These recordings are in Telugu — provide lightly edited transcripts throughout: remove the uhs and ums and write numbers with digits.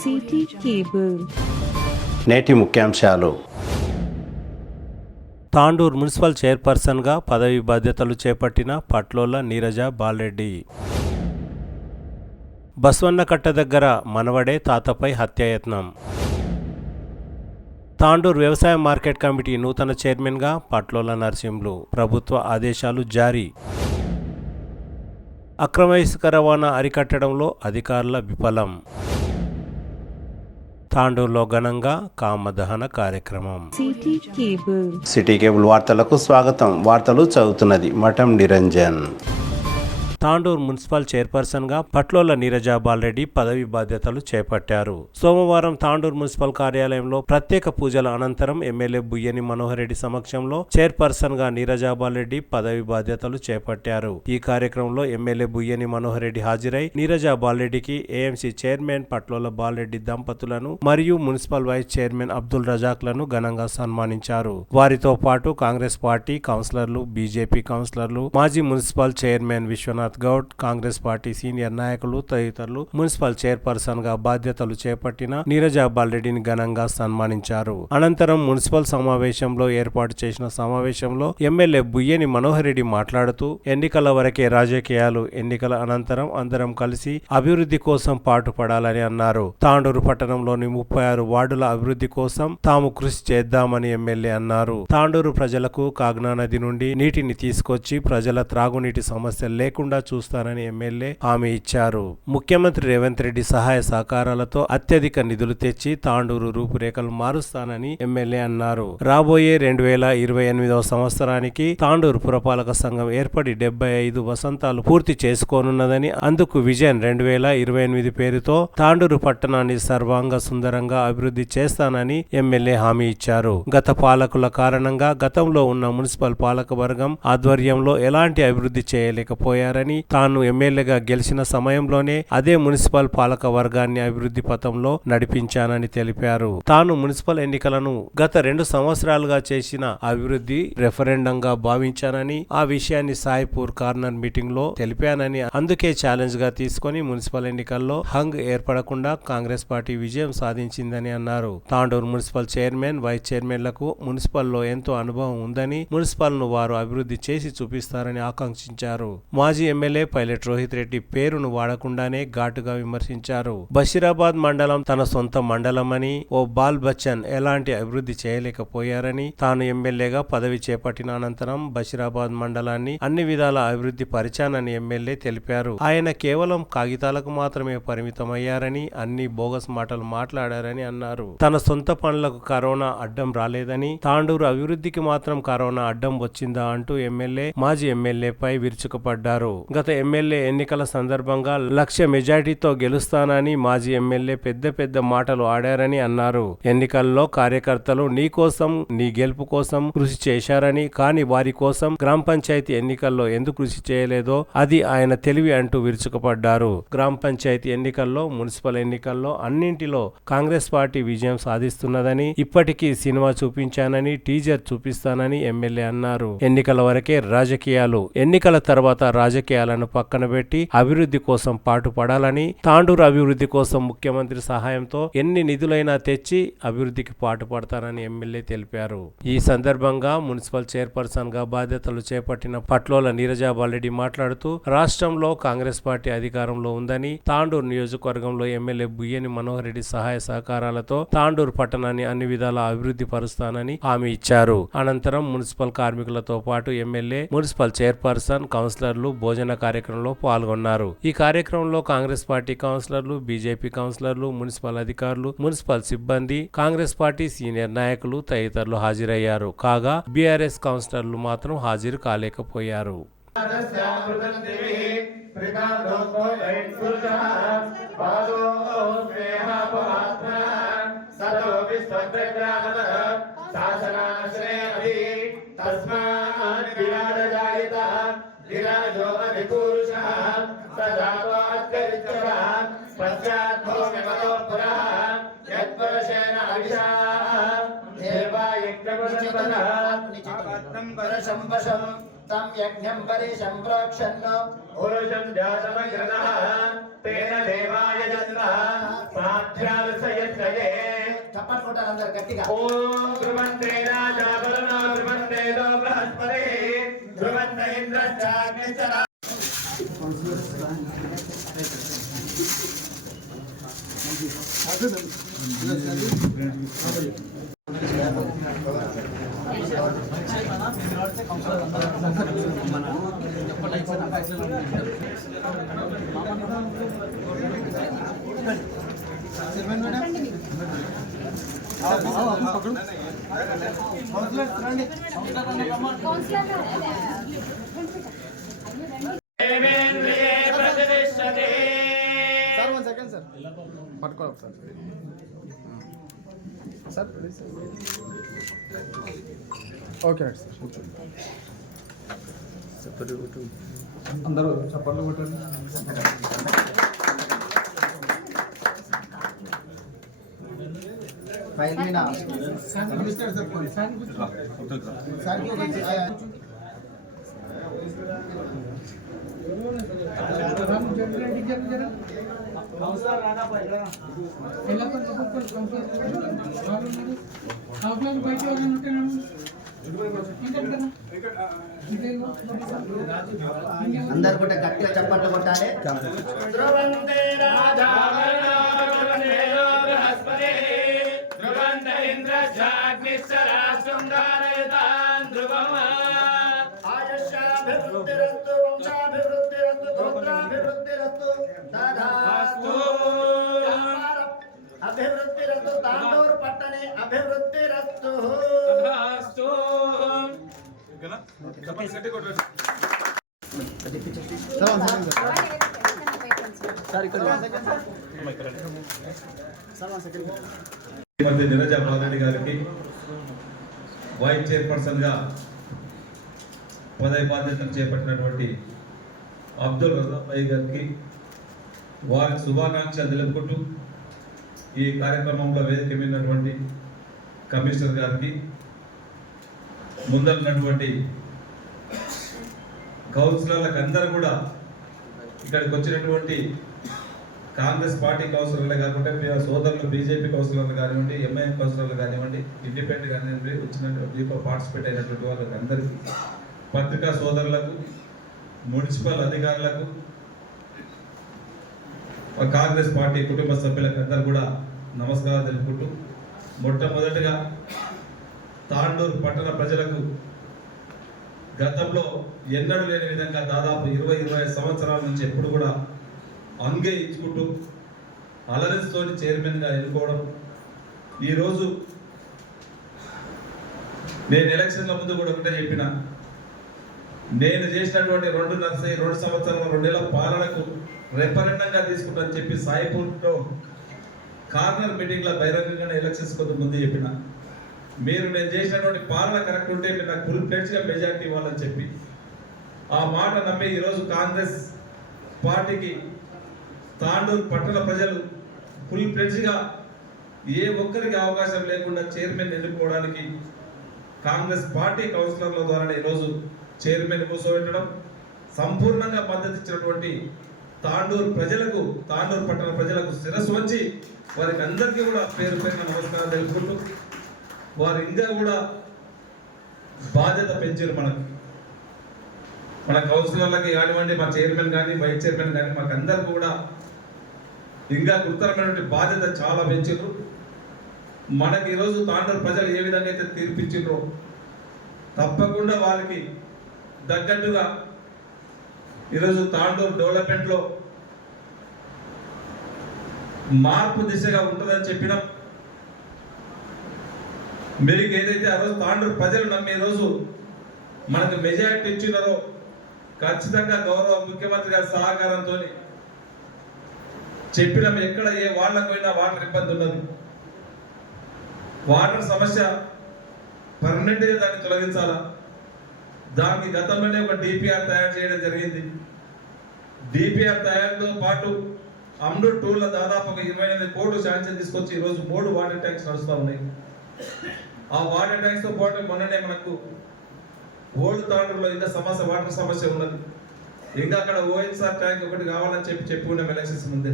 City cable. నేటి ముఖ్యాంశాలు. తాండూరు మున్సిపల్ చైర్పర్సన్గా పదవి బాధ్యతలు చేపట్టిన పట్లోల నీరజ బాలరెడ్డి. బస్వన్నకట్ట దగ్గర మనవడే తాతపై హత్యాయత్నం. తాండూరు వ్యవసాయ మార్కెట్ కమిటీ నూతన చైర్మన్గా పట్లోల నరసింహులు. ప్రభుత్వ ఆదేశాలు జారీ. అక్రమ ఇసుక రవాణా అరికట్టడంలో అధికారుల విఫలం. తాండూరులో ఘనంగా కామదహన కార్యక్రమం. సిటీ కేబుల్ వార్తలకు స్వాగతం. వార్తలు చదువుతున్నది మఠం నిరంజన్. తాండూరు మున్సిపల్ చైర్పర్సన్గా పట్లోల నీరజ బాలరెడ్డి పదవి బాధ్యతలు చేపట్టారు. సోమవారం తాండూరు మున్సిపల్ కార్యాలయంలో ప్రత్యేక పూజల అనంతరం ఎమ్మెల్యే బుయ్యని మనోహర్ రెడ్డి సమక్షంలో చైర్పర్సన్గా నీరజ బాలరెడ్డి పదవి బాధ్యతలు చేపట్టారు. ఈ కార్యక్రమంలో ఎమ్మెల్యే బుయ్యని మనోహర్ రెడ్డి హాజరై నీరజ బాలరెడ్డికి ఏఎంసీ చైర్మన్ పట్లోల బాలరెడ్డి దంపతులను మరియు మున్సిపల్ వైస్ చైర్మన్ అబ్దుల్ రజాక్లను ఘనంగా సన్మానించారు. వారితో పాటు కాంగ్రెస్ పార్టీ కౌన్సిలర్లు, బీజేపీ కౌన్సిలర్లు, మాజీ municipal chairman Vishwanath Goud, Congress party senior నాయకులు తదితరులు మున్సిపల్ చైర్పర్సన్ గా బాధ్యతలు చేపట్టిన నీరజ బాలరెడ్డిని ఘనంగా సన్మానించారు. అనంతరం మున్సిపల్ సమావేశంలో ఏర్పాటు చేసిన సమావేశంలో ఎమ్మెల్యే బుయ్యని మనోహర్ రెడ్డి మాట్లాడుతూ ఎన్నికల వరకే రాజకీయాలు, ఎన్నికల అనంతరం అందరం కలిసి అభివృద్ధి కోసం పాటుపడాలని అన్నారు. తాండూరు పట్టణంలోని 36 వార్డుల అభివృద్ధి కోసం తాము కృషి చేద్దామని ఎమ్మెల్యే అన్నారు. తాండూరు ప్రజలకు కాగ్నా నది నుండి నీటిని తీసుకొచ్చి ప్రజల త్రాగునీటి సమస్యలు లేకుండా చూస్తానని ఎమ్మెల్యే హామీ ఇచ్చారు. ముఖ్యమంత్రి రేవంత్ రెడ్డి సహాయ సహకారాలతో అత్యధిక నిధులు తెచ్చి తాండూరు రూపురేఖలు మారుస్తానని ఎమ్మెల్యే అన్నారు. రాబోయే 2028వ సంవత్సరానికి తాండూరు పురపాలక సంఘం ఏర్పడి 75 వసంతాలు పూర్తి చేసుకోనున్నదని, అందుకు విజన్ 2028 పేరుతో తాండూరు పట్టణాన్ని సర్వాంగ సుందరంగా అభివృద్ధి చేస్తానని ఎమ్మెల్యే హామీ ఇచ్చారు. గత పాలకుల కారణంగా గతంలో ఉన్న మున్సిపల్ పాలక వర్గం ఆధ్వర్యంలో ఎలాంటి అభివృద్ధి చేయలేకపోయారని, తాను ఎమ్మెల్యేగా గెలిచిన సమయంలోనే అదే మున్సిపల్ పాలక వర్గాన్ని అభివృద్ధి పథంలో నడిపించానని తెలిపారు. తాను మున్సిపల్ ఎన్నికలను గత 2 సంవత్సరాలుగా చేసిన అభివృద్ధి రెఫరెండంగా భావించానని, ఆ విషయాన్ని సాయిపూర్ కార్నర్ మీటింగ్ లో తెలిపానని, అందుకే ఛాలెంజ్ గా తీసుకొని మున్సిపల్ ఎన్నికల్లో హంగ్ ఏర్పడకుండా కాంగ్రెస్ పార్టీ విజయం సాధించిందని అన్నారు. తాండూరు మున్సిపల్ చైర్మన్, వైస్ చైర్మన్లకు మున్సిపల్ లో ఎంతో అనుభవం ఉందని, మున్సిపల్ ను వారు అభివృద్ధి చేసి చూపిస్తారని ఆకాంక్షించారు. మాజీ ఎమ్మెల్యే పైలట్ రోహిత్ రెడ్డి పేరును వాడకుండానే ఘాటుగా విమర్శించారు. బషీరాబాద్ మండలం తన సొంత మండలమని, ఓ బాల్ బచ్చన్ ఎలాంటి అభివృద్ధి చేయలేకపోయారని, తాను ఎమ్మెల్యేగా పదవి చేపట్టిన అనంతరం బషీరాబాద్ మండలాన్ని అన్ని విధాల అభివృద్ధి పరిచానని ఎమ్మెల్యే తెలిపారు. ఆయన కేవలం కాగితాలకు మాత్రమే పరిమితమయ్యారని, అన్ని బోగస్ మాటలు మాట్లాడారని అన్నారు. తన సొంత పనులకు కరోనా అడ్డం రాలేదని, తాండూరు అభివృద్ధికి మాత్రం కరోనా అడ్డం వచ్చిందా అంటూ ఎమ్మెల్యే మాజీ ఎమ్మెల్యేపై విరుచుకుపడ్డారు. గత ఎమ్మెల్యే ఎన్నికల సందర్భంగా 1,00,000 మెజార్టీతో గెలుస్తానని మాజీ ఎమ్మెల్యే పెద్ద మాటలు ఆడారని అన్నారు. ఎన్నికల్లో కార్యకర్తలు నీ కోసం, నీ గెలుపు కోసం కృషి చేశారని, కానీ వారి కోసం గ్రామ పంచాయతీ ఎన్నికల్లో ఎందుకు కృషి చేయలేదో అది ఆయన తెలివి అంటూ విరుచుకుపడ్డారు. గ్రామ పంచాయతీ ఎన్నికల్లో, మున్సిపల్ ఎన్నికల్లో అన్నింటిలో కాంగ్రెస్ పార్టీ విజయం సాధిస్తున్నదని, ఇప్పటికీ సినిమా చూపించానని, టీజర్ చూపిస్తానని ఎమ్మెల్యే అన్నారు. ఎన్నికల వరకే రాజకీయాలు, ఎన్నికల తర్వాత రాజకీయాలను పక్కన పెట్టి అభివృద్ధి కోసం పాటుపడాలని, తాండూరు అభివృద్ధి కోసం ముఖ్యమంత్రి సహాయంతో ఎన్ని నిధులైనా తెచ్చి అభివృద్ధికి పాటుపడతానని ఎమ్మెల్యే తెలిపారు. ఈ సందర్భంగా మున్సిపల్ చైర్పర్సన్ గా బాధ్యతలు చేపట్టిన పట్లోల నీరజ బాలరెడ్డి మాట్లాడుతూ రాష్ట్రంలో కాంగ్రెస్ పార్టీ అధికారంలో ఉందని, తాండూరు నియోజకవర్గంలో ఎమ్మెల్యే బుయ్యని మనోహర్ రెడ్డి సహాయ సహకారాలతో తాండూరు పట్టణాన్ని అన్ని విధాలా అభివృద్ధి పరుస్తానని హామీ ఇచ్చారు. అనంతరం మున్సిపల్ కార్మికులతో పాటు ఎమ్మెల్యే, మున్సిపల్ చైర్పర్సన్, కౌన్సిలర్లు భోజన కార్యక్రమంలో పాల్గొన్నారు. ఈ కార్యక్రమంలో కాంగ్రెస్ పార్టీ కౌన్సిలర్లు, బీజేపీ కౌన్సిలర్లు, మున్సిపల్ అధికారులు, మున్సిపల్ సిబ్బంది, కాంగ్రెస్ పార్టీ సీనియర్ నాయకులు తదితరులు హాజరయ్యారు. కాగా బీఆర్ఎస్ కౌన్సిలర్లు మాత్రం హాజరు కాలేకపోయారు. తం యజ్ఞం పరిశం ప్రోక్షన్న పురుషం జాతమగ్రనః తేన దేవాయ జన్మః సాధ్యాల ఒకసారి గట్టిగా. ఓం ధ్రువంతే రాజా వరుణో ధ్రువంతేదో బృహస్పతిః ధ్రువంత ఇంద్రశ్చాగ్నిశ్చ దేవేంద్రియే ప్రతిష్టతే. సార్ 1 సెకండ్ సార్ పట్టుకోవాలి sir sir please okay right sir కూర్చోండి అందరూ చప్పట్లు కొట్టండి. ఫైల్ మీద అందరు కూడా గట్టిగా చప్పట్లు కొట్టాలి. ధ్రువంతే రాజా వరుణో ధ్రువంతేదో బృహస్పతిః ధ్రువంత ఇంద్రశ్చాగ్నిశ్చ రాష్ట్రం ధారయతాం ధ్రువం. ఆయుష్యాభివృద్ధిరస్తు వంశాభివృద్ధిరస్తు గోత్రాభివృద్ధిరస్తు తథాస్తు. అభివృద్ధిరస్తు తాండూరు పట్టణే అభివృద్ధిరస్తు. తథాస్తు. శ్రీమతి నీరజ బాలరెడ్డి గారికి వైస్ చైర్పర్సన్ గా పదవి బాధ్యతలు చేపట్టినటువంటి అబ్దుల్ రజాక్ భాయ్ గారికి వారికి శుభాకాంక్షలు తెలుపుకుంటూ ఈ కార్యక్రమంలో వేదిక మీదటువంటి కమిషనర్ గారికి ముందరున్నటువంటి కౌన్సిలర్లకు అందరూ కూడా ఇక్కడికి వచ్చినటువంటి కాంగ్రెస్ పార్టీ కౌన్సిలర్లే కాకుండా సోదరులు బీజేపీ కౌన్సిలర్లు కానివ్వండి, ఎంఐఎం కౌన్సిలర్లు కానివ్వండి, ఇండిపెండెంట్ కానివ్వండి, వచ్చినటువంటి దీంట్లో పార్టిసిపేట్ అయినటువంటి వాళ్ళకి అందరికీ, పత్రికా సోదరులకు, మున్సిపల్ అధికారులకు, కాంగ్రెస్ పార్టీ కుటుంబ సభ్యులకు అందరూ కూడా నమస్కారాలు తెలుపుకుంటూ మొట్టమొదటిగా తాండూరు పట్టణ ప్రజలకు గతంలో ఎన్నడూ లేని విధంగా దాదాపు 20-25 సంవత్సరాల నుంచి ఎప్పుడు కూడా అంగే ఇచ్చుకుంటూ అలరెన్స్తోని చైర్మన్గా ఎన్నుకోవడం. ఈరోజు నేను ఎలక్షన్ల ముందు కూడా ఒకటే చెప్పిన, నేను చేసినటువంటి 2 సంవత్సరాల 2 నెలల పాలనకు రెఫరెండంగా తీసుకుంటానని చెప్పి సాయిపూర్లో కార్నర్ మీటింగ్లో బహిరంగంగా ఎలక్షన్స్ కొంత ముందు చెప్పిన, మీరు నేను చేసినటువంటి పాలన కరెక్ట్ ఉంటే మీరు నాకు ఫుల్ ప్లేట్స్గా మెజార్టీ ఇవ్వాలని చెప్పి ఆ మాట నమ్మి ఈరోజు కాంగ్రెస్ పార్టీకి తాండూరు పట్టణ ప్రజలు ఫుల్ ప్లేట్స్గా ఏ ఒక్కరికి అవకాశం లేకుండా చైర్మన్ ఎన్నుకోవడానికి కాంగ్రెస్ పార్టీ కౌన్సిలర్ల ద్వారా ఈరోజు చైర్మన్ కూర్చోబెట్టడం, సంపూర్ణంగా మద్దతు ఇచ్చినటువంటి తాండూరు ప్రజలకు, తాండూరు పట్టణ ప్రజలకు శిరస్సు వంచి వారికి అందరికీ కూడా పేరు పేరున నమస్కారం తెలుపుకుంటూ వారు ఇంకా కూడా బాధ్యత పెంచారు. మన కౌన్సిలర్లకి కానివ్వండి, మా చైర్మన్ కానీ వైస్ చైర్మన్ కానీ మాకు అందరికీ కూడా ఇంకా గురుతరమైనటువంటి బాధ్యత చాలా పెంచారు. మనకి ఈరోజు తాండూరు ప్రజలు ఏ విధంగా అయితే తీర్పిచ్చిండ్రో తప్పకుండా వాళ్ళకి తగ్గట్టుగా ఈరోజు తాండూరు డెవలప్మెంట్లో మార్పు దిశగా ఉంటుందని చెప్పినాం. మీకు ఏదైతే ఆ రోజు తాండూరు ప్రజలు నమ్మి ఈరోజు మనకు మెజారిటీ ఇచ్చినారో ఖచ్చితంగా గౌరవ ముఖ్యమంత్రి గారి సహకారంతో చెప్పినాం. ఎక్కడ ఏ వాళ్ళకు పోయినా వాటర్ ఇబ్బంది ఉన్నది, వాటర్ సమస్య పర్మనెంట్గా దాన్ని తొలగించాలా, దానికి గతంలోనే ఒక డిపిఆర్ తయారు చేయడం జరిగింది. డిపిఆర్ తయారుతో పాటు అమ్రూట్ టూల్లో దాదాపు ఒక 28 కోట్లు శాంక్షన్ తీసుకొచ్చి ఈరోజు 3 వాటర్ ట్యాంక్స్ నడుస్తూ ఉన్నాయి. ఆ వాటర్ ట్యాంక్స్ తో పాటు మొన్ననే మనకు ఓల్డ్ తాండూరులో ఇంకా వాటర్ సమస్య ఉన్నది. ఇంకా అక్కడ ఓఎన్ఆర్ ట్యాంక్ ఒకటి కావాలని చెప్పుకున్నాం ఎలక్షన్స్ ముందే.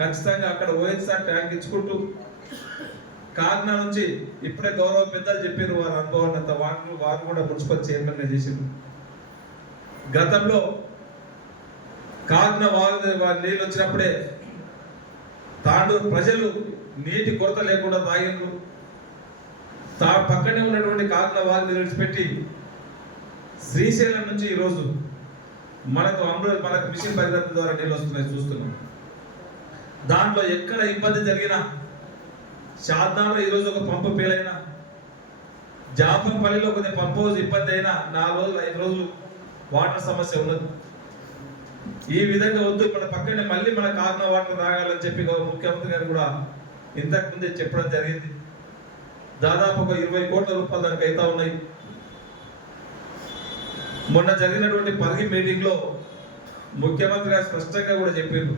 ఖచ్చితంగా అక్కడ ఓఎన్ఆర్ ట్యాంక్ ఇచ్చుకుంటూ కాకినాడ నుంచి ఇప్పుడే గౌరవ పెద్దలు చెప్పారు వారి అనుభవాన్ని అంత వారు కూడా మున్సిపల్ చైర్మన్గా చేసింది. గతంలో కాకినాడ వారి నీళ్ళు వచ్చినప్పుడే తాండూరు ప్రజలు నీటి కొరత లేకుండా తాగిండ్రు. పక్కనే ఉన్నటువంటి కాకినాడ వారిని విడిచిపెట్టి శ్రీశైలం నుంచి ఈరోజు మనకు మిషన్ భగీరథ ద్వారా నీళ్ళు వస్తున్నాయి చూస్తున్నాం. దాంట్లో ఎక్కడ ఇబ్బంది జరిగినా శారదాలో ఈరోజు ఒక పంపు పేలైనా, జాపంపల్లిలో కొంచెం పంప్ హౌస్ ఇబ్బంది అయినా 4 రోజులు 5 రోజులు వాటర్ సమస్య ఉన్నది. ఈ విధంగా వద్దు, మన పక్కనే మళ్ళీ మన కాకినాడ వాటర్ తాగాలని చెప్పి ముఖ్యమంత్రి గారు కూడా ఇంతకు ముందే చెప్పడం జరిగింది. దాదాపు ఒక 20 కోట్ల రూపాయలు దానికి అవుతా ఉన్నాయి. మొన్న జరిగినటువంటి పరిగి మీటింగ్ లో ముఖ్యమంత్రి గారు స్పష్టంగా కూడా చెప్పిండ్రు,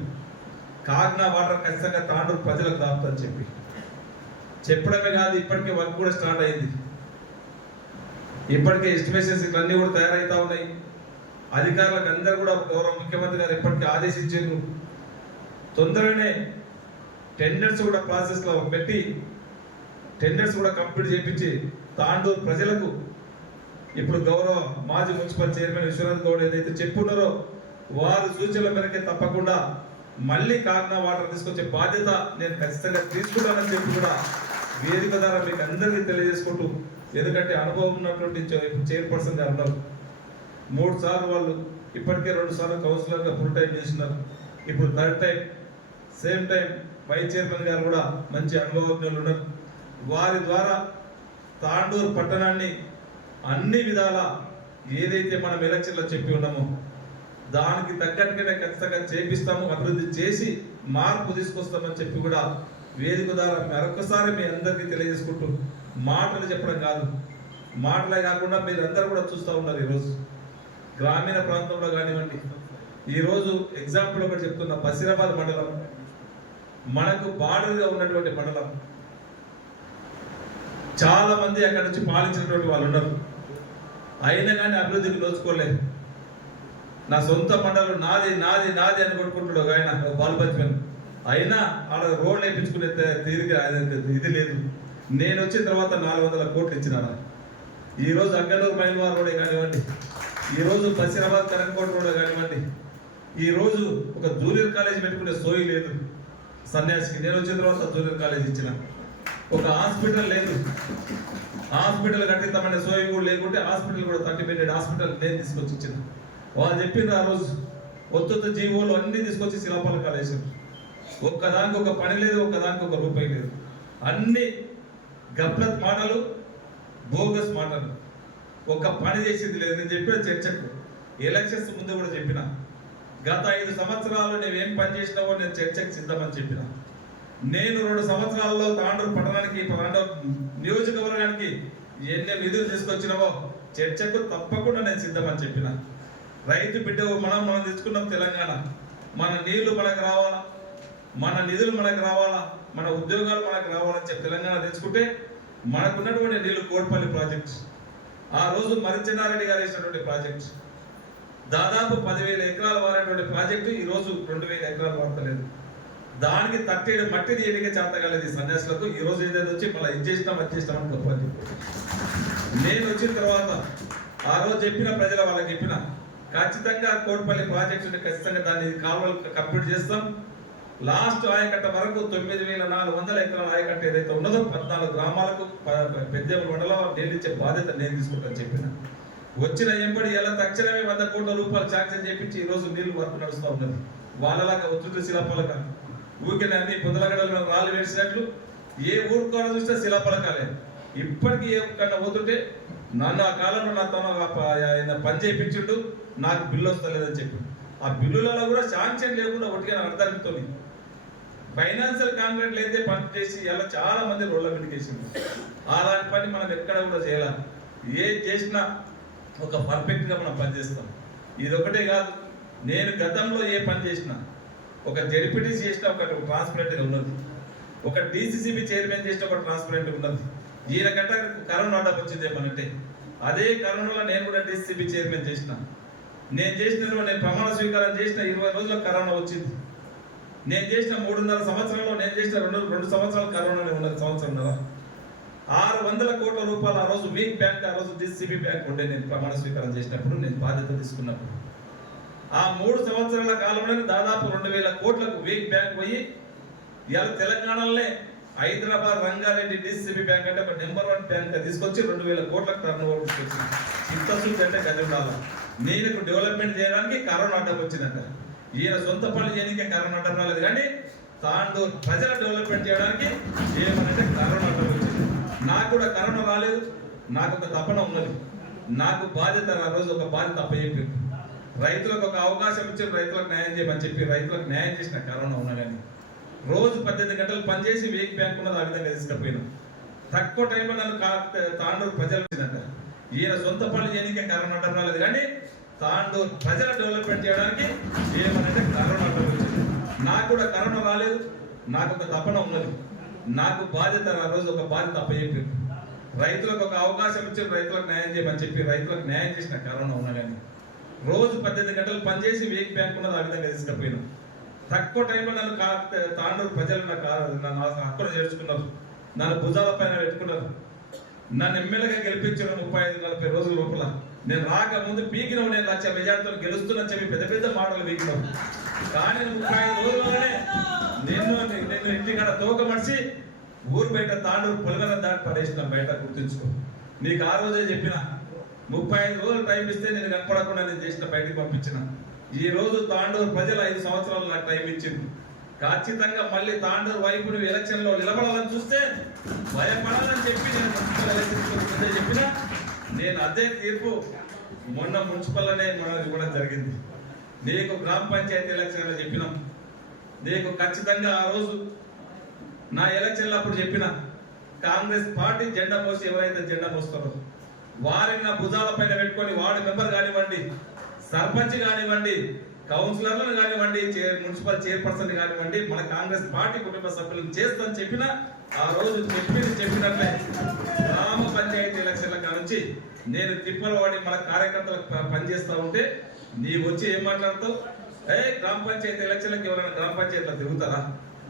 కాకినాడ వాటర్ ఖచ్చితంగా తాండూరు ప్రజలకు దాపుతుందని చెప్పి చెప్పడమే కాదు, ఇప్పటికే వర్క్ కూడా స్టార్ట్ అయింది. ఇప్పటికే ఎస్టిమేషన్స్ ఇవన్నీ కూడా తయారైతా ఉన్నాయి. అధికారులకు అందరూ కూడా గౌరవ ముఖ్యమంత్రి గారు ఇప్పటికే ఆదేశించారు. తొందరగానే టెండర్స్ కూడా ప్రాసెస్ లో పెట్టి టెండర్స్ కూడా కంప్లీట్ చేయించి తాండూరు ప్రజలకు ఇప్పుడు గౌరవ మాజీ మున్సిపల్ చైర్మన్ విశ్వనాథ్ గౌడ్ ఏదైతే చెప్పున్నారో వారి సూచనల మేరకే తప్పకుండా మళ్ళీ కాకినాడ వాటర్ తీసుకొచ్చే బాధ్యత నేను ఖచ్చితంగా తీసుకుంటానని చెప్పి కూడా వేదిక ద్వారా మీకు అందరికీ తెలియజేసుకుంటూ, ఎందుకంటే అనుభవం ఉన్నటువంటి చైర్పర్సన్ గారు ఉన్నారు. 3 సార్లు వాళ్ళు ఇప్పటికే 2 సార్లు కౌన్సిలర్గా ఫుల్ టైం చేసినారు. ఇప్పుడు 3rd time same time vice chairman గారు కూడా మంచి అనుభవజ్ఞులు ఉన్నారు. వారి ద్వారా తాండూరు పట్టణాన్ని అన్ని విధాల ఏదైతే మనం ఎలక్షన్లో చెప్పి ఉన్నామో దానికి తగ్గట్టుగానే ఖచ్చితంగా చేపిస్తాము, అభివృద్ధి చేసి మార్పు తీసుకొస్తామని చెప్పి కూడా వేదిక ద్వారా మరొకసారి మీ అందరికీ తెలియజేసుకుంటూ, మాటలు చెప్పడం కాదు, మాటలే కాకుండా మీరు అందరూ కూడా చూస్తూ ఉన్నారు. ఈరోజు గ్రామీణ ప్రాంతంలో కానివ్వండి, ఈరోజు ఎగ్జాంపుల్ ఒకటి చెప్తున్నా, బసిరాబాద్ మండలం మనకు బార్డర్గా ఉన్నటువంటి మండలం. చాలా మంది అక్కడ నుంచి పాలించినటువంటి వాళ్ళు ఉన్నారు, అయినా కానీ అభివృద్ధికి నోచుకోలేదు. నా సొంత మండలం నాది నాది నాది అని కొట్టుకుంటాడు ఆయన బాలుబచ్చన్, అయినా ఆడ రోడ్లు వేయించుకునే తీరిక ఇది లేదు. నేను వచ్చిన తర్వాత 400 కోట్లు ఇచ్చిన. ఈరోజు అగ్గనూరు మైన్వార్ రోడే కానివ్వండి, ఈరోజు బసిరాబాద్ కరంకోట రోడ్ కానివ్వండి, ఈరోజు ఒక జూనియర్ కాలేజ్ పెట్టుకునే సోయి లేదు సన్యాసికి. నేను వచ్చిన తర్వాత జూనియర్ కాలేజ్ ఇచ్చిన. ఒక హాస్పిటల్ లేదు, హాస్పిటల్ కట్టిద్దామనే సోయి కూడా లేకుంటే హాస్పిటల్ కూడా 30 బెడెడ్ హాస్పిటల్ నేను తీసుకొచ్చి ఇచ్చిన. వాళ్ళు చెప్పింది ఆ రోజు ఒత్తొత్త జీవోలు అన్ని తీసుకొచ్చి శిలాపలకాలు వేసారు. ఒక్కదానికి ఒక పని లేదు, ఒక్కదానికి ఒక రూపాయి లేదు. అన్ని గప్లత్ మాటలు, బోగస్ మాటలు, ఒక పని చేసింది లేదు. నేను చెప్పిన చర్చకు ఎలక్షన్స్ ముందు కూడా చెప్పిన, గత 5 సంవత్సరాలు నువ్వేం పని చేసినావో నేను చర్చకు సిద్ధమని చెప్పిన. నేను 2 సంవత్సరాల్లో తాండూరు పట్టణానికి నియోజకవర్గానికి ఎన్ని నిధులు తీసుకొచ్చినావో చర్చకు తప్పకుండా నేను సిద్ధమని చెప్పిన. రైతు బిడ్డ మనం తెచ్చుకున్నాం తెలంగాణ, మన నీళ్లు మనకు రావాలా, మన నిధులు మనకు రావాలా, మన ఉద్యోగాలు మనకు రావాలని చెప్పి తెలంగాణ తెచ్చుకుంటే మనకున్నటువంటి నీళ్లు కోట్పల్లి ప్రాజెక్ట్, ఆ రోజు మరిచెన్నారెడ్డి గారు వేసినటువంటి ప్రాజెక్ట్, దాదాపు 10,000 ఎకరాలు వారేటువంటి ప్రాజెక్టు ఈరోజు 2,000 ఎకరాలు వాడతలేదు. దానికి 37 మట్టి తీయడానికి చేతగాలేదు ఈ సన్యాసులకు. ఈ రోజు ఏదైతే వచ్చి మళ్ళీ ఇది చేసినాం అది చేసినామని గొప్పది. నేను వచ్చిన తర్వాత ఆ రోజు చెప్పిన ప్రజల వాళ్ళకి చెప్పిన, ఖచ్చితంగా కోట్పల్లి ప్రాజెక్టు ఖచ్చితంగా దాన్ని కాలువలు కంప్లీట్ చేస్తాం. లాస్ట్ ఆయకట్ట వరకు 9,400 ఎకరాల ఆయకట్ట ఏదైతే ఉన్నదో 14 గ్రామాలకు పెద్ద మండలం నీళ్ళు ఇచ్చే బాధ్యత నేను తీసుకుంటాను చెప్పిన. వచ్చిన ఎంబడి ఎలా తక్షణమే 100 కోట్ల రూపాయలు శాంక్షన్ చేపించి ఈ రోజు నీళ్లు వర్క్ నడుస్తూ ఉన్నది. వాళ్ళలాగా ఒత్తుడి శిలాపలక ఊరికే అన్ని పొద్దులగడలు రాళ్ళు వేసినట్లు ఏ ఊరు కూడా చూస్తే శిలాపలకాలే. ఇప్పటికీ ఏ కన్నా పోతుంటే నన్ను ఆ కాలంలో నా తన పని చేయించుండు, నాకు బిల్లు వస్తలేదని చెప్పి ఆ బిల్లులలో కూడా శాంక్షన్ లేకుండా ఒకటిగా అర్థంతో ఫైనాన్షియల్ కాంట్రాక్ట్లు అయితే పని చేసి ఇలా చాలా మంది రోడ్ల మీదకి వేసింది. అలాంటి పని మనం ఎక్కడ కూడా చేయాలి. ఏ చేసినా ఒక పర్ఫెక్ట్గా మనం పనిచేస్తాం. ఇది ఒకటే కాదు, నేను గతంలో ఏ పని చేసినా ఒక జెడ్పీటీసీ చేసిన ఒక ట్రాన్స్పరెంట్గా ఉన్నది, ఒక డీసీసీబీ చైర్మన్ చేసిన ఒక ట్రాన్స్పరెంట్గా ఉన్నది. ఈయన గంట కరోనా ఆర్డర్ వచ్చింది ఏమనంటే అదే కరోనాలో నేను కూడా డీసీసీబీ చైర్మన్ చేసిన. నేను చేసిన నేను ప్రమాణ స్వీకారం చేసిన 20 రోజుల్లో కరోనా వచ్చింది. నేను చేసిన 3.5 సంవత్సరాల్లో నేను చేసిన రెండు సంవత్సరాలు కరోనాలో ఉన్నది, సంవత్సరంన్నర. 600 కోట్ల రూపాయలు ఆ రోజు వీక్ బ్యాంక్, ఆ రోజు డిసిబి బ్యాంక్ ఉండే నేను ప్రమాణ స్వీకారం చేసినప్పుడు, నేను బాధ్యత తీసుకున్నప్పుడు. ఆ 3 సంవత్సరాల కాలంలోనే దాదాపు 2000 కోట్లకు వీక్ బ్యాంక్ పోయి ఇవాళ తెలంగాణలోనే హైదరాబాద్ రంగారెడ్డి డిసిబి బ్యాంక్ అంటే ఒక నెంబర్ 1 బ్యాంక్ తీసుకొచ్చి 2000 కోట్లకు టర్న్ ఓవర్ తీసుకొచ్చింది. చిత్తశుద్ధి అంటే గది ఉండాలి. నేను డెవలప్మెంట్ చేయడానికి కరోనా అడ్డం వచ్చిందంట. ఈయన సొంత పనులు చేయడానికి కరోనా అడ్డం రాలేదు, కానీ తాండూరు ప్రజల డెవలప్మెంట్ చేయడానికి ఏమనంటే కరోనా అడ్డం వచ్చింది. నాకు కూడా కరోనా రాలేదు, నాకు ఒక తపన ఉన్నది. నాకు బాధ్యత, ఆ రోజు ఒక బాధ్యత అప్పచెప్పి రైతులకు ఒక అవకాశం ఇచ్చి రైతులకు న్యాయం చేయమని చెప్పి రైతులకు న్యాయం చేసిన కరోనా ఉన్నా కానీ రోజు 18 గంటలు పనిచేసి వీక్ బ్యాంక్ ఉన్నది ఆ విధంగా తీసుకుపోయినాం. తక్కువ టైంలో నన్ను తాండూరు ప్రజలు వచ్చిందంట. ఈయన సొంత పనులు చేయడానికి కరోనా అడ్డం రాలేదు, కానీ తాండూరు ప్రజల డెవలప్మెంట్ చేయడానికి ఏమనంటే కరోనా అడ్డం వచ్చింది. నాకు కూడా కరోనా రాలేదు, నాకు ఒక తపన ఉన్నది. నాకు బాధ్యత, ఆ రోజు ఒక బాధ్యత అప్పచెప్పి రైతులకు ఒక అవకాశం ఇచ్చి రైతులకు న్యాయం చేయమని చెప్పి రైతులకు న్యాయం చేసిన కరోనా ఉన్నా కానీ రోజు 18 గంటలు పనిచేసి వీక్ బ్యాంక్ ఉన్నది ఆ విధంగా తీసుకుపోయినాం. తక్కువ టైంలో నన్ను తాండూరు ప్రజలు నన్ను హక్కును చేర్చుకున్నారు, నన్ను భుజాల పైన పెట్టుకున్నారు. నన్ను ఎమ్మెల్యేగా గెలిపించారు 35-40 రోజుల లోపల. నేను రాకముందు పీకినవు, నేను 1,00,000 మెజార్టీతో గెలుస్తున్నా చెప్పి పెద్ద పెద్ద మాటలు పీకినావు. కానీ 35 రోజుల్లోనే నిన్ను ఇంటికాడ తోక మడిచి ఊరు బయట తాండూరు పొలగన దాటి పడేసిన బయట. గుర్తుంచుకో, నీకు ఆ రోజే చెప్పిన 35 రోజులు టైం ఇస్తే నేను కనపడకుండా నేను చేసిన బయటకు పంపించిన. ఈ రోజు తాండూరు ప్రజలు 5 సంవత్సరాలు నాకు టైం ఇచ్చింది. ఖచ్చితంగా మళ్ళీ తాండూరు వైపు నువ్వు ఎలక్షన్ లో నిలబడాలని చూస్తే భయపడాలని చెప్పి నేను చెప్పిన. నేను అదే తీర్పు మొన్న మున్సిపల్లోనే మనం ఇవ్వడం జరిగింది. నీకు గ్రామ పంచాయతీ ఎలక్షన్ చెప్పినాం. నీకు ఖచ్చితంగా ఆ రోజు నా ఎలక్షన్లో అప్పుడు చెప్పిన, కాంగ్రెస్ పార్టీ జెండా మోసి ఎవరైతే జెండా మోస్తారో వారిని నా భుజాల పైన పెట్టుకొని వార్డు మెంబర్ కానివ్వండి, సర్పంచ్ కానివ్వండి, కౌన్సిలర్లను కానివ్వండి, మున్సిపల్ చైర్పర్సన్ కానివ్వండి, మన కాంగ్రెస్ పార్టీ కుటుంబ సభ్యులను చేస్తానని చెప్పిన. ఆ రోజు చెప్పినట్లే గ్రామ పంచాయతీ ఎలక్షన్ల కానుంచి నేను తిప్పలు వాడి మన కార్యకర్తలకు పనిచేస్తా ఉంటే నీవు వచ్చి ఏం మాట్లాడుతావు? గ్రామ పంచాయతీ ఎలక్షన్లకు ఎవరైనా గ్రామ పంచాయతీలో తిరుగుతారా?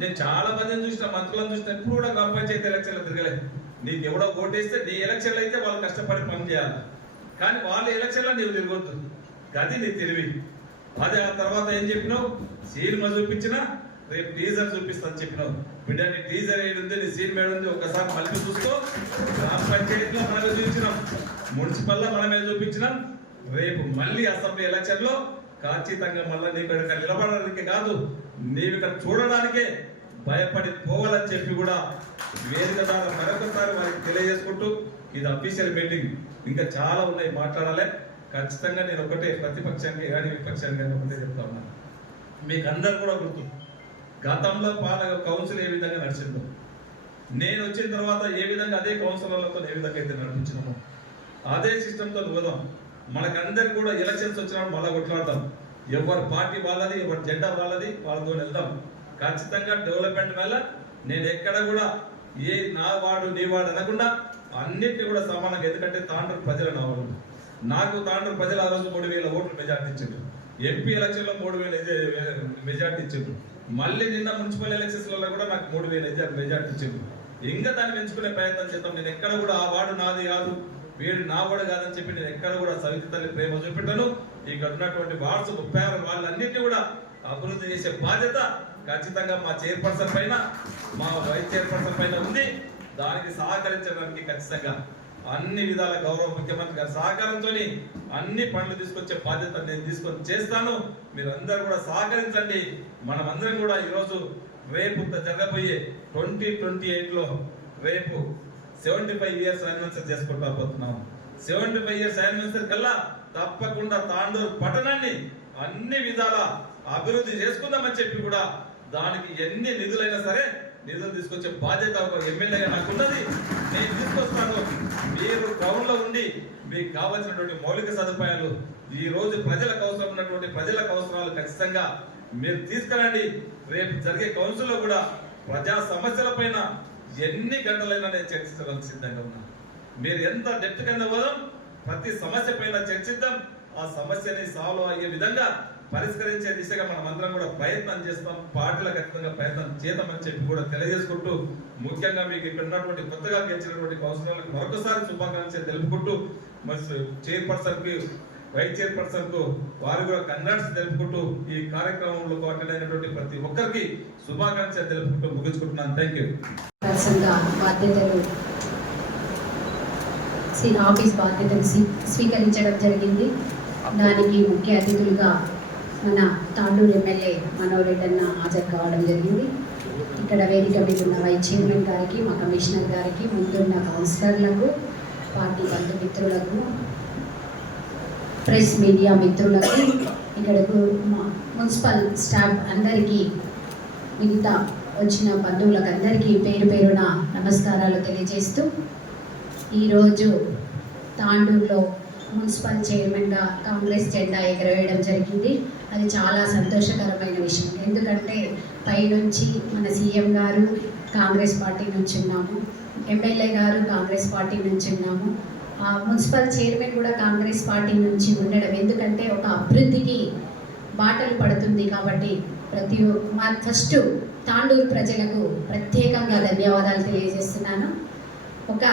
నేను చాలా మందిని చూసిన, మంత్రులను చూసిన, ఎప్పుడు కూడా గ్రామ పంచాయతీ ఎలక్షన్లో తిరగలేదు. నీకు ఎవడో ఓటేస్తే నీ ఎలక్షన్లు అయితే వాళ్ళు కష్టపడి పని చేయాలి, కానీ వాళ్ళ ఎలక్షన్లో నీవు తిరగొద్దు. అది నీ తెలివి. అదే ఆ తర్వాత ఏం చెప్పినావు? సినిమా చూపించినా రేపు టీజర్ చూపిస్తాను చెప్పినావు. బిడ్డ నీ టీజర్ ఏడుంది, నీ సినిమా ఏడుంది ఒకసారి మళ్ళీ చూసుకో. గ్రామ పంచాయతీలో మనమే చూపించినాం, మున్సిపల్లో మనమే చూపించినాం. రేపు మళ్ళీ అసెంబ్లీ ఎలక్షన్ లో ఖచ్చితంగా మళ్ళీ నీకు ఇక్కడ నిలబడడానికి కాదు, నీవు ఇక్కడ చూడడానికే భయపడి పోవాలని చెప్పి కూడా వేదిక ద్వారా మరొకసారి వారికి తెలియజేసుకుంటూ, ఇది అఫీషియల్ మీటింగ్, ఇంకా చాలా ఉన్నాయి మాట్లాడాలి. ఖచ్చితంగా నేను ఒకటే ప్రతిపక్షానికి కానీ విపక్షానికి కానీ ఒకటే చెప్తా ఉన్నాను. మీకు అందరు కూడా గుర్తు, గతంలో కౌన్సిల్ ఏ విధంగా నడిచిందో, నేను వచ్చిన తర్వాత ఏ విధంగా అదే కౌన్సిలర్లతో ఏ విధంగా అయితే నడిపించినామో అదే సిస్టంతో పోదాం. మనకందరికి కూడా ఎలక్షన్స్ వచ్చినప్పుడు మళ్ళీ కొట్లాడతాం. ఎవరి పార్టీ వాళ్ళది, ఎవరి జెండా వాళ్ళది, వాళ్ళతో వెళ్దాం. ఖచ్చితంగా డెవలప్మెంట్ వల్ల నేను ఎక్కడ కూడా ఏ నా వాడు నీ వాడు అనకుండా అన్నిటిని కూడా సమానంగా, ఎందుకంటే తాండూరు ప్రజల నా వాడు. నాకు తాండూరు ప్రజలు ఆ రోజు 3000 ఓట్లు మెజార్టీ ఇచ్చారు. ఎంపీ ఎలక్షన్ లో 3000 మెజార్టీ ఇచ్చారు. మళ్ళీ నిన్న మున్సిపల్ ఎలక్షన్స్ లో కూడా నాకు 3000 మెజార్టీ ఇచ్చారు. ఇంకా దాన్ని పెంచుకునే ప్రయత్నం చేద్దాం. నేను ఎక్కడ కూడా ఆ వాడు నాది కాదు, వీడు నా వాడు కాదని చెప్పి నేను ఎక్కడ కూడా సవితి తల్లి ప్రేమ చూపెట్టాను. ఇక్కడ ఉన్నటువంటి వార్డ్స్ 36 వాళ్ళన్నింటినీ కూడా అభివృద్ధి చేసే బాధ్యత ఖచ్చితంగా మా చైర్పర్సన్ పైన, మా వైస్ చైర్పర్సన్ పైన ఉంది. దానికి సహకరించడానికి ఖచ్చితంగా అన్ని విధాల గౌరవ ముఖ్యమంత్రి గారి సహకారంతో అన్ని పనులు తీసుకొచ్చే బాధ్యత నేను తీసుకొని చేస్తాను. మీరందరూ కూడా సహకరించండి. మనమందరం కూడా ఈరోజు రేపు జరగబోయే 2028లో రేపు 75 ఇయర్స్ యానివర్సరీ చేసుకుంటా పోతున్నాం. 75 ఇయర్స్ యానివర్సరీ కల్లా తప్పకుండా తాండూరు పట్టణాన్ని అన్ని విధాల అభివృద్ధి చేసుకుందామని చెప్పి కూడా దానికి ఎన్ని నిధులైనా సరే నిధులు తీసుకొచ్చే బాధ్యత ఒక ఎమ్మెల్యేగా నాకున్నది. నేను తీసుకొస్తాను. మీరు గ్రౌండ్ లో ఉండి మీకు కావాల్సినటువంటి మౌలిక సదుపాయాలు, ఈ రోజు ప్రజలకు అవసరం ఉన్నటువంటి ప్రజలకు అవసరాలు ఖచ్చితంగా మీరు తీసుకురండి. రేపు జరిగే కౌన్సిల్ లో కూడా ప్రజా సమస్యల పైన ఎన్ని గంటలైనా నేను చర్చించడానికి సిద్ధంగా ఉన్నా. మీరు ఎంత డెప్త్ కింద పోదాం, ప్రతి సమస్య పైన చర్చిద్దాం. ఆ సమస్యని సాల్వ్ అయ్యే విధంగా పరిష్కరించే దిశగా మనం అందరం కూడా ప్రయత్నం చేస్తాం. పార్టీల ఖచ్చితంగా ప్రయత్నం చేద్దామని చెప్పి కూడా తెలియజేసుకుంటూ, ముఖ్యంగా మీకు ఇక్కడ ఉన్నటువంటి కొత్తగా గెలిచినటువంటి కౌన్సిలర్లకు మరొకసారి శుభాకాంక్షలు తెలుపుకుంటూ, మరి చైర్పర్సన్ కి వైస్ చైర్పర్సన్ కు వారు కూడా కంగ్రాట్స్ తెలుపుకుంటూ ఈ కార్యక్రమంలో అటెండ్ అయినటువంటి ప్రతి ఒక్కరికి శుభాకాంక్షలు తెలుపుకుంటూ ముగించుకుంటున్నాను. Thank you. బాధ్యతలు ఆఫీస్ బాధ్యతలు స్వీకరించడం జరిగింది. దానికి ముఖ్య అతిథులుగా మన తాండూరు ఎమ్మెల్యే మనోహర్ అన్న హాజరు కావడం జరిగింది. ఇక్కడ వేదిక మీద ఉన్న వైస్ చైర్మన్ గారికి, మా కమిషనర్ గారికి, ముందున్న కౌన్సిలర్లకు, పార్టీ బంధుమిత్రులకు, ప్రెస్ మీడియా మిత్రులకు, ఇక్కడకు మున్సిపల్ స్టాఫ్ అందరికీ, మిగతా వచ్చిన బంధువులకు అందరికీ పేరు పేరున నమస్కారాలు తెలియజేస్తూ, ఈరోజు తాండూరులో మున్సిపల్ చైర్మన్గా కాంగ్రెస్ జెండా ఎగరవేయడం జరిగింది. అది చాలా సంతోషకరమైన విషయం. ఎందుకంటే పైనుంచి మన సీఎం గారు కాంగ్రెస్ పార్టీ నుంచి ఉన్నాము, ఎమ్మెల్యే గారు కాంగ్రెస్ పార్టీ నుంచి ఉన్నాము, మున్సిపల్ చైర్మన్ కూడా కాంగ్రెస్ పార్టీ నుంచి ఉండడం ఎందుకంటే ఒక అభివృద్ధికి బాటలు పడుతుంది. కాబట్టి ఫస్ట్ తాండూరు ప్రజలకు ప్రత్యేకంగా ధన్యవాదాలు తెలియజేస్తున్నాను. ఒక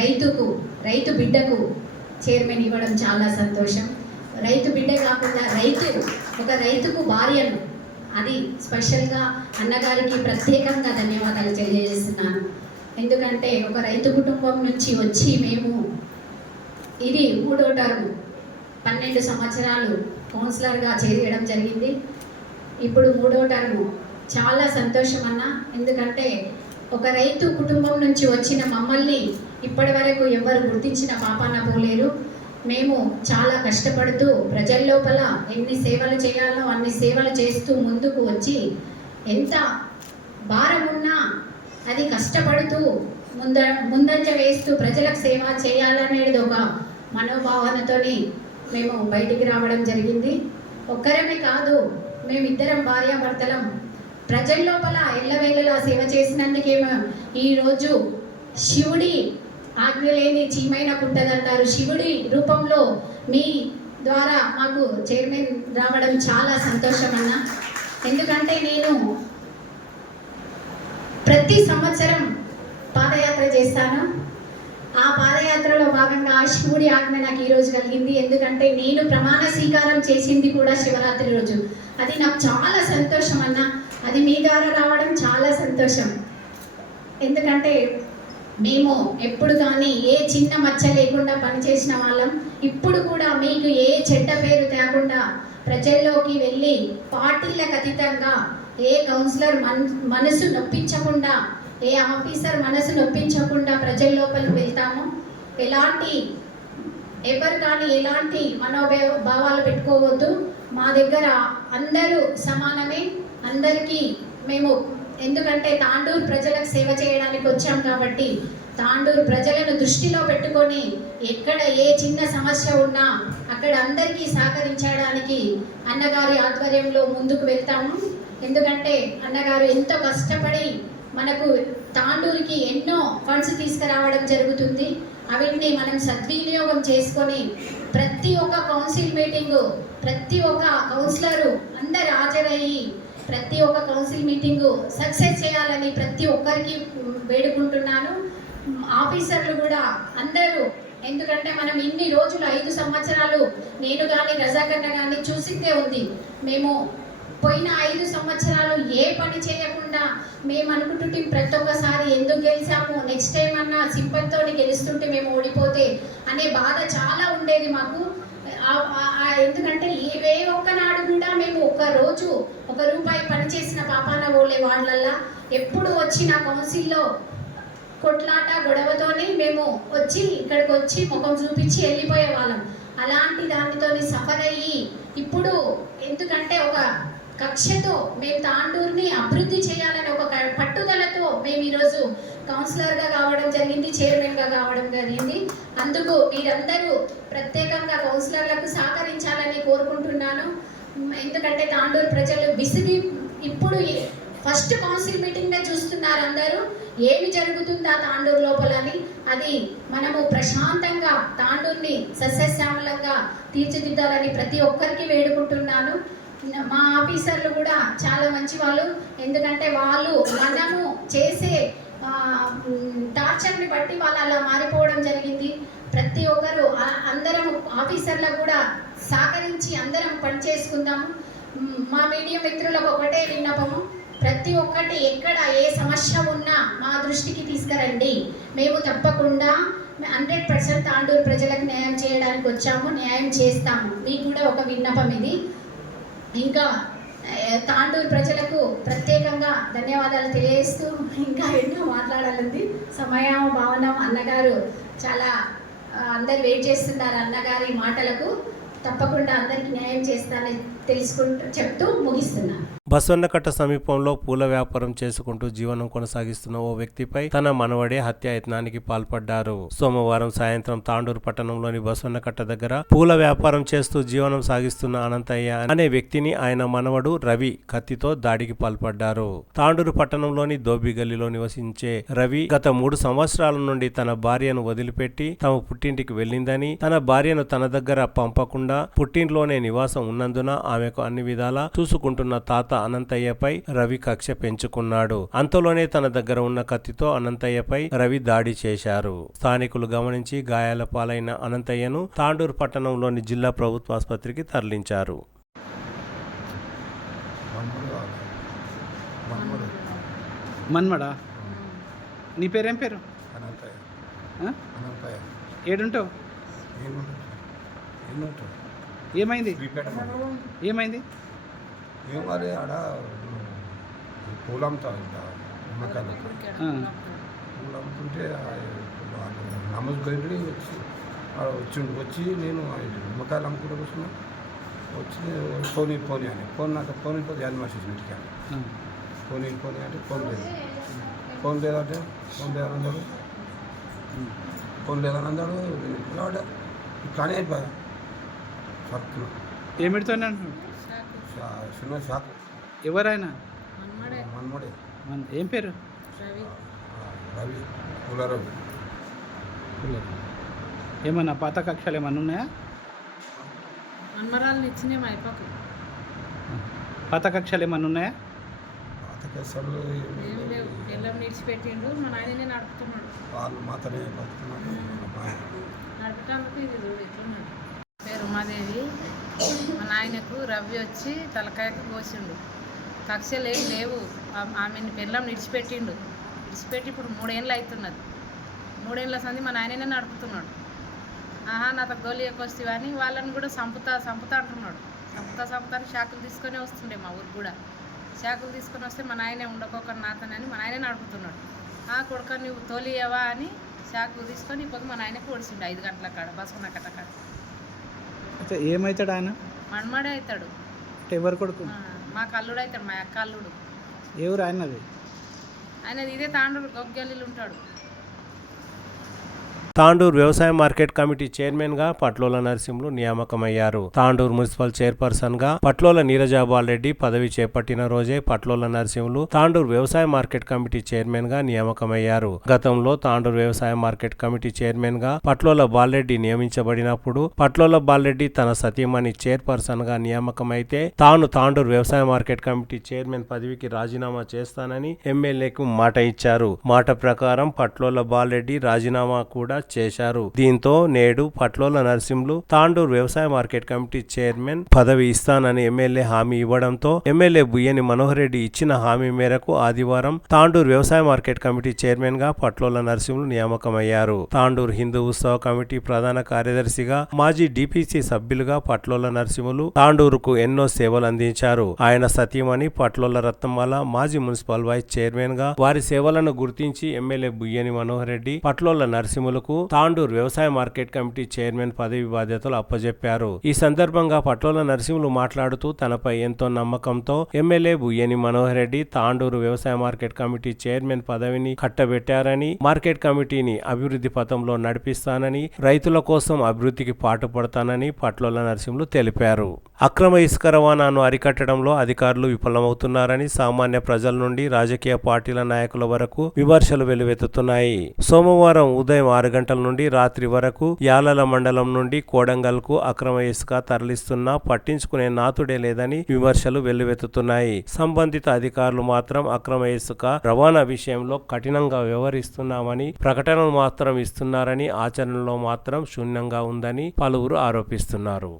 రైతు బిడ్డకు చైర్మన్ ఇవ్వడం చాలా సంతోషం. రైతు బిడ్డ కాకుండా ఒక రైతుకు భార్యను, అది స్పెషల్గా అన్నగారికి ప్రత్యేకంగా ధన్యవాదాలు తెలియజేస్తున్నాను. ఎందుకంటే ఒక రైతు కుటుంబం నుంచి వచ్చి మేము ఇది 3వ టర్మ్ 12 సంవత్సరాలు కౌన్సిలర్గా చేరడం జరిగింది. ఇప్పుడు 3వ టర్మ్. చాలా సంతోషం అన్న. ఎందుకంటే ఒక రైతు కుటుంబం నుంచి వచ్చిన మమ్మల్ని ఇప్పటి వరకు ఎవరు గుర్తించిన పాపాన పోలేరు. మేము చాలా కష్టపడుతూ ప్రజల లోపల ఎన్ని సేవలు చేయాలో అన్ని సేవలు చేస్తూ ముందుకు వచ్చి, ఎంత భారం ఉన్నా అది కష్టపడుతూ ముందంజ వేస్తూ ప్రజలకు సేవ చేయాలనేది ఒక మనోభావనతోని మేము బయటికి రావడం జరిగింది. ఒక్కరమే కాదు, మేమిద్దరం భార్యాభర్తలం ప్రజల లోపల ఎల్లవేళలా సేవ చేసినందుకేమో ఈరోజు శివుడి ఆజ్ఞ లేని చీమైన పుట్టదంటారు. శివుడి రూపంలో మీ ద్వారా మాకు చైర్మన్ రావడం చాలా సంతోషం అన్న. ఎందుకంటే నేను ప్రతి సంవత్సరం పాదయాత్ర చేస్తాను. ఆ పాదయాత్రలో భాగంగా శివుడి ఆజ్ఞ నాకు ఈరోజు కలిగింది. ఎందుకంటే నేను ప్రమాణ స్వీకారం చేసింది కూడా శివరాత్రి రోజు. అది నాకు చాలా సంతోషం అన్న. అది మీ ద్వారా రావడం చాలా సంతోషం. ఎందుకంటే మేము ఎప్పుడు కానీ ఏ చిన్న మచ్చ లేకుండా పనిచేసిన వాళ్ళం. ఇప్పుడు కూడా మీకు ఏ చెడ్డ పేరు తేకుండా ప్రజల్లోకి వెళ్ళి పార్టీలకు అతీతంగా ఏ కౌన్సిలర్ మనసు నొప్పించకుండా, ఏ ఆఫీసర్ మనసు నొప్పించకుండా ప్రజల లోపలికి వెళ్తాము. ఎవరు కానీ ఎలాంటి మనోభావాలు పెట్టుకోవద్దు. మా దగ్గర అందరూ సమానమే. అందరికీ మేము, ఎందుకంటే తాండూరు ప్రజలకు సేవ చేయడానికి వచ్చాం కాబట్టి తాండూరు ప్రజలను దృష్టిలో పెట్టుకొని ఎక్కడ ఏ చిన్న సమస్య ఉన్నా అక్కడ అందరికీ సహకరించడానికి అన్నగారి ఆధ్వర్యంలో ముందుకు వెళ్తాము. ఎందుకంటే అన్నగారు ఎంతో కష్టపడి మనకు తాండూరుకి ఎన్నో ఫండ్స్ తీసుకురావడం జరుగుతుంది. అవిటిని మనం సద్వినియోగం చేసుకొని ప్రతి ఒక్క కౌన్సిల్ మీటింగు, ప్రతి ఒక్క కౌన్సిలరు అందరు హాజరయ్యి ప్రతి ఒక్క కౌన్సిల్ మీటింగు సక్సెస్ చేయాలని ప్రతి ఒక్కరికి వేడుకుంటున్నాను. ఆఫీసర్లు కూడా అందరూ, ఎందుకంటే మనం ఇన్ని రోజులు 5 సంవత్సరాలు నేను కానీ రజాకన్న కానీ చూసిందే ఉంది. మేము పోయిన 5 సంవత్సరాలు ఏ పని చేయకుండా మేము అనుకుంటుంటే ప్రతి ఒక్కసారి ఎందుకు గెలిచాము, నెక్స్ట్ టైం అన్నా సింపతితో గెలుస్తుంటే మేము ఓడిపోతే అనే బాధ చాలా ఉండేది మాకు. ఎందుకంటే ఏ ఒక్కనాడు కూడా మేము ఒక్క రూపాయి పని చేసిన పాపాన ఓలే వాళ్ళల్లా ఎప్పుడు వచ్చిన కౌన్సిల్లో కొట్లాట గొడవతోని మేము ఇక్కడికి వచ్చి ముఖం చూపించి వెళ్ళిపోయే వాళ్ళం. అలాంటి దానితో సఫర్ అయ్యి ఇప్పుడు ఎందుకంటే ఒక కక్షతో మేము తాండూరుని అభివృద్ధి చేయాలని ఒక పట్టుదలతో మేము ఈరోజు కౌన్సిలర్గా కావడం జరిగింది, చైర్మన్గా కావడం జరిగింది. అందుకు మీరందరూ ప్రత్యేకంగా కౌన్సిలర్లకు సహకరించాలని కోరుకుంటున్నాను. ఎందుకంటే తాండూరు ప్రజలు ఇప్పుడు ఫస్ట్ కౌన్సిల్ మీటింగ్నే చూస్తున్నారు అందరూ ఏమి జరుగుతుందా తాండూరు లోపలని. అది మనము ప్రశాంతంగా తాండూరుని సస్యశ్యామలంగా తీర్చిదిద్దాలని ప్రతి ఒక్కరికి వేడుకుంటున్నాను. మా ఆఫీసర్లు కూడా చాలా మంచి వాళ్ళు, ఎందుకంటే వాళ్ళు మనము చేసే టార్చర్ని బట్టి వాళ్ళు అలా మారిపోవడం జరిగింది. ప్రతి ఒక్కరు అందరం ఆఫీసర్లకు కూడా సహకరించి అందరం పనిచేసుకుందాము. మా మీడియా మిత్రులకు ఒకటే విన్నపము, ప్రతి ఒక్కటి ఎక్కడ ఏ సమస్య ఉన్నా మా దృష్టికి తీసుకురండి. మేము తప్పకుండా 100% తాండూరు ప్రజలకు న్యాయం చేయడానికి వచ్చాము, న్యాయం చేస్తాము. మీకు కూడా ఒక విన్నపం ఇది. ఇంకా తాండూరు ప్రజలకు ప్రత్యేకంగా ధన్యవాదాలు తెలియజేస్తూ ఇంకా ఎన్నో మాట్లాడాలండి. సమయం భావనం అన్నగారు చాలా అందరు వెయిట్ చేస్తున్నారు అన్నగారి మాటలకు. తప్పకుండా అందరికీ న్యాయం చేస్తానని చెప్తూ ముగిస్తున్నాను. బసవన్నకట్ట సమీపంలో పూల వ్యాపారం చేసుకుంటూ జీవనం కొనసాగిస్తున్న ఓ వ్యక్తిపై తన మనవడే హత్యాయత్నానికి పాల్పడ్డారు. సోమవారం సాయంత్రం తాండూరు పట్టణంలోని బసవన్నకట్ట దగ్గర పూల వ్యాపారం చేస్తూ జీవనం సాగిస్తున్న అనంతయ్య అనే వ్యక్తిని ఆయన మనవడు రవి కత్తితో దాడికి పాల్పడ్డారు. తాండూరు పట్టణంలోని దోబి గల్లీలో నివసించే రవి గత 3 సంవత్సరాల నుండి తన భార్యను వదిలిపెట్టి తమ పుట్టింటికి వెళ్ళిందని, తన భార్యను తన దగ్గర పంపకుండా పుట్టింట్లోనే నివాసం ఉన్నందున ఆమెకు అన్ని విధాలా చూసుకుంటున్న తాత అనంతయ్యపై రవి కక్ష పెంచుకున్నాడు. అంతలోనే తన దగ్గర ఉన్న కత్తితో అనంతయ్యపై రవి దాడి చేశారు. స్థానికులు గమనించి గాయాల పాలైన అనంతయ్యను తాండూరు పట్టణంలోని జిల్లా ప్రభుత్వ ఆసుపత్రికి తరలించారు. మన్మడా, నీ పేరేం పేరు? ఏడుంటావు? ఏమైంది? ఏమైంది? మరి ఆడ పూలు అమ్ముతారు, ఇంకా నిమ్మకాయలు పూలు అమ్ముతుంటే నమ్మకం గంటలు వచ్చి నేను నిమ్మకాయలు అమ్ముకుంటూ కూర్చున్నా. వచ్చి పోనీ అని నాకు ఫోన్ పోతే యాద మనిషి ఇంటికి పోనీ అంటే ఫోన్ లేదంటే ఫోన్ లేదని అన్నాడు. ఇట్లానే అయిపోయా సర్కులు ఏమిడుతున్నా చిన్న షాక్. ఎవరైనా? మన్మడే. ఏం పేరు? రవి, పూలరవి. ఏమన్నా పాత కక్షలు ఏమన్నా ఉన్నాయా? మన్మరాలను ఇచ్చినాయి మా అయిపోకు. పాత కక్షలు ఏమన్నా ఉన్నాయా? పాత కక్షలు ఏమి లేవు. ఎల్లం నిడిచిపెట్టిండు, మా నాయననే నడుపుతున్నాడు. వాళ్ళు మాత్రమే బతుకుతున్నాడు. నడపటానికి ఇది చూడు ఎట్లున్నాడు. పేరు ఉమాదేవి. మా నాయనకు రవి వచ్చి తలకాయకు కోసిండు. కక్షలు ఏం లేవు. ఆమెను పెళ్ళం విడిచిపెట్టిండు. విడిచిపెట్టి ఇప్పుడు 3 ఏళ్ళు అవుతున్నది. 3 ఏళ్ళ సంది మా నాయననే నడుపుతున్నాడు. నాతో గోలియకు వస్తే అని వాళ్ళని కూడా చంపుతా అంటున్నాడు. చంపుతా అని షాకులు తీసుకొని వస్తుండే మా ఊరు కూడా. షాకులు తీసుకొని వస్తే మా నాయనే ఉండకోకని నాతనని మా నాయనే నడుపుతున్నాడు. కొడుక నువ్వు తోలియవా అని షాకులు తీసుకొని ఇప్పుడు మా నాయనకు ఓడిసిండు 5 గంటల కాడ బసవన్నకట్ట కాడ. ఏమవుతాడు ఆయన? మన్మడే అవుతాడు. ఎవరు కొడుకు? మా కల్లుడు అవుతాడు, మా అక్క అల్లుడు. ఎవరు ఆయనది? ఆయనది ఇదే తాండూరు గొగ్గల్లీలు ఉంటాడు. తాండూరు వ్యవసాయ మార్కెట్ కమిటీ చైర్మన్ గా పట్లోల నరసింహులు నియామకమయ్యారు. తాండూరు మున్సిపల్ చైర్పర్సన్ గా పట్లోల నీరజాబాల్ రెడ్డి పదవి చేపట్టిన రోజే పట్లోల నరసింహులు తాండూరు వ్యవసాయ మార్కెట్ కమిటీ చైర్మన్ గా నియామకమయ్యారు. గతంలో తాండూరు వ్యవసాయ మార్కెట్ కమిటీ చైర్మన్ గా పట్లోల బాలరెడ్డి నియమించబడినప్పుడు పట్లోల బాలరెడ్డి తన సతీమణి చైర్పర్సన్ గా నియామకమైతే తాను తాండూరు వ్యవసాయ మార్కెట్ కమిటీ చైర్మన్ పదవికి రాజీనామా చేస్తానని ఎమ్మెల్యేకు మాట ఇచ్చారు. మాట ప్రకారం పట్లోల బాలరెడ్డి రాజీనామా కూడా చేశారు. దీంతో నేడు పట్లోల నరసింహులు తాండూరు వ్యవసాయ మార్కెట్ కమిటీ చైర్మన్ పదవి ఇస్తానని ఎమ్మెల్యే హామీ ఇవ్వడంతో ఎమ్మెల్యే బుయ్యని మనోహర్ రెడ్డి ఇచ్చిన హామీ మేరకు ఆదివారం తాండూరు వ్యవసాయ మార్కెట్ కమిటీ చైర్మన్ గా పట్లోల నరసింహులు నియామకమయ్యారు. తాండూరు హిందూ ఉత్సవ కమిటీ ప్రధాన కార్యదర్శిగా మాజీ డిపిసి సభ్యులుగా పట్లోల నరసింహులు తాండూరుకు ఎన్నో సేవలు అందించారు. ఆయన సతీమణి పట్లోల రత్నమాల మాజీ మున్సిపల్ వైస్ చైర్మన్ గా వారి సేవలను గుర్తించి ఎమ్మెల్యే బుయ్యని మనోహర్ రెడ్డి పట్లోల నరసింహులకు కు తాండూర్ వ్యవసాయ మార్కెట్ కమిటీ చైర్మన్ పదవి బాధ్యతలు అప్పజెప్పారు. ఈ సందర్భంగా పటోల నరసింహులు మాట్లాడుతూ తనపై ఎంతో నమ్మకంతో ఎమ్మెల్యే బుయ్యని మనోహర్ రెడ్డి తాండూరు వ్యవసాయ మార్కెట్ కమిటీ చైర్మన్ పదవిని కట్టబెట్టారని, మార్కెట్ కమిటీని అభివృద్ధి పథంలో నడిపిస్తానని, రైతుల కోసం అభివృద్ధికి పాటుపడతానని పటోల నరసింహులు తెలిపారు. అక్రమ ఇసుక రవాణాను అరికట్టడంలో అధికారులు విఫలమవుతున్నారని, సామాన్య ప్రజల నుండి రాజకీయ పార్టీల నాయకుల వరకు విమర్శలు వెల్లువెత్తుతున్నాయి. సోమవారం ఉదయం 6 గంటల నుండి రాత్రి వరకు యాలల మండలం నుండి కోడంగల్ కు అక్రమ ఇసుక తరలిస్తున్నా పట్టించుకునే నాతుడే లేదని విమర్శలు వెల్లువెత్తుతున్నాయి. సంబంధిత అధికారులు మాత్రం అక్రమ ఇసుక రవాణా విషయంలో కఠినంగా వ్యవహరిస్తున్నామని, ప్రకటనలు మాత్రం ఇస్తున్నారని, ఆచరణలో మాత్రం శూన్యంగా ఉందని పలువురు ఆరోపిస్తున్నారు.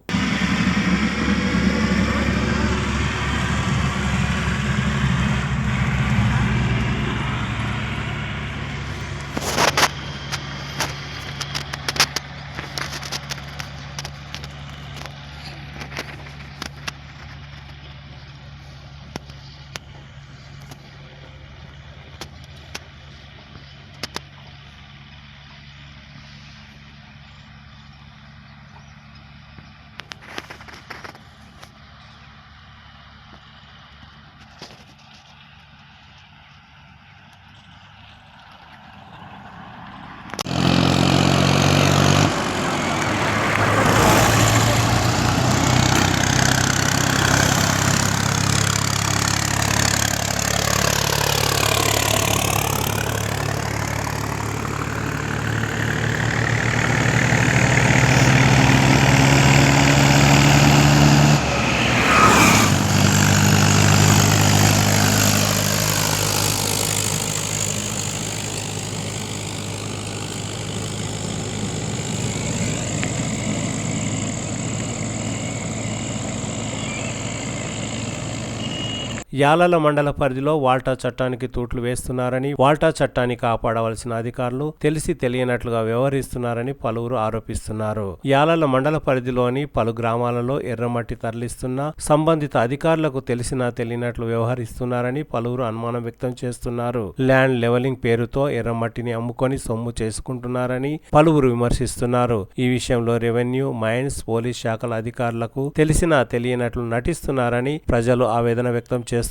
యాలల మండల పరిధిలో వాల్టా చట్టానికి తూట్లు వేస్తున్నారని, వాల్టా చట్టాన్ని కాపాడవలసిన అధికారులు తెలిసి తెలియనట్లుగా వ్యవహరిస్తున్నారని పలువురు ఆరోపిస్తున్నారు. యాలల మండల పరిధిలోని పలు గ్రామాలలో ఎర్రమట్టి తరలిస్తున్నా సంబంధిత అధికారులకు తెలిసినా తెలియనట్లు వ్యవహరిస్తున్నారని పలువురు అనుమానం వ్యక్తం చేస్తున్నారు. ల్యాండ్ లెవలింగ్ పేరుతో ఎర్రమట్టిని అమ్ముకొని సొమ్ము చేసుకుంటున్నారని పలువురు విమర్శిస్తున్నారు. ఈ విషయంలో రెవెన్యూ, మైన్స్, పోలీస్ శాఖల అధికారులకు తెలిసినా తెలియనట్లు నటిస్తున్నారని ప్రజలు ఆవేదన వ్యక్తం చేస్తున్నారు.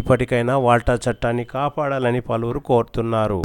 ఇప్పటికైనా వాల్టా చట్టాన్ని కాపాడాలని పలువురు కోరుతున్నారు.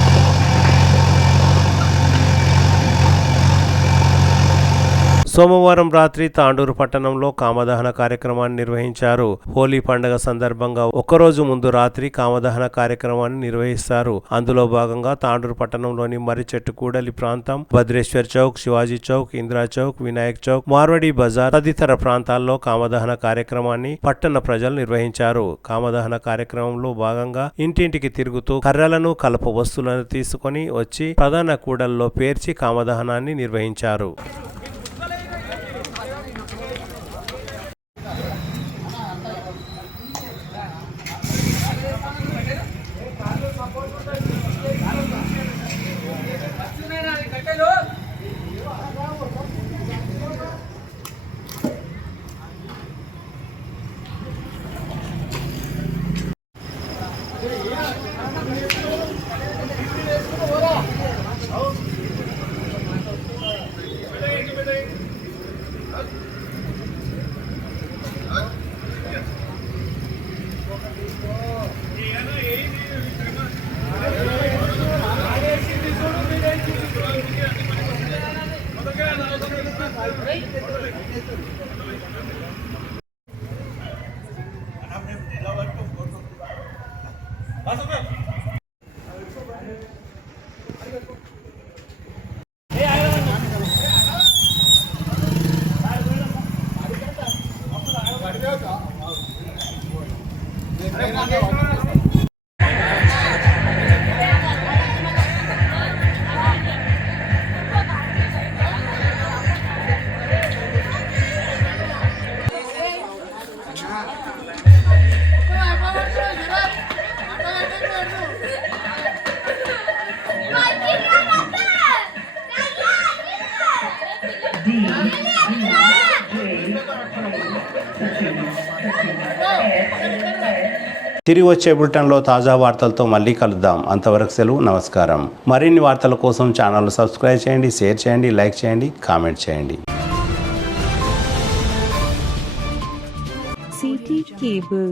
సోమవారం రాత్రి తాండూరు పట్టణంలో కామదహన కార్యక్రమాన్ని నిర్వహించారు. హోలీ పండుగ సందర్భంగా ఒక్కరోజు ముందు రాత్రి కామదహన కార్యక్రమాన్ని నిర్వహిస్తారు. అందులో భాగంగా తాండూరు పట్టణంలోని మర్రిచెట్టు కూడలి ప్రాంతం, భద్రేశ్వర్ చౌక్, శివాజీ చౌక్, ఇందిరా చౌక్, వినాయక్ చౌక్, మార్వాడి బజార్ తదితర ప్రాంతాల్లో కామదహన కార్యక్రమాన్ని పట్టణ ప్రజలు నిర్వహించారు. కామదహన కార్యక్రమంలో భాగంగా ఇంటింటికి తిరుగుతూ కర్రలను, కలప వస్తువులను తీసుకొని వచ్చి ప్రధాన కూడల్లో పేర్చి కామదహనాన్ని నిర్వహించారు. తిరిగి వచ్చే బులెటిన్లో తాజా వార్తలతో మళ్ళీ కలుద్దాం. అంతవరకు సెలవు, నమస్కారం. మరిన్ని వార్తల కోసం ఛానల్ సబ్స్క్రైబ్ చేయండి, షేర్ చేయండి, లైక్ చేయండి, కామెంట్ చేయండి. CT Cable.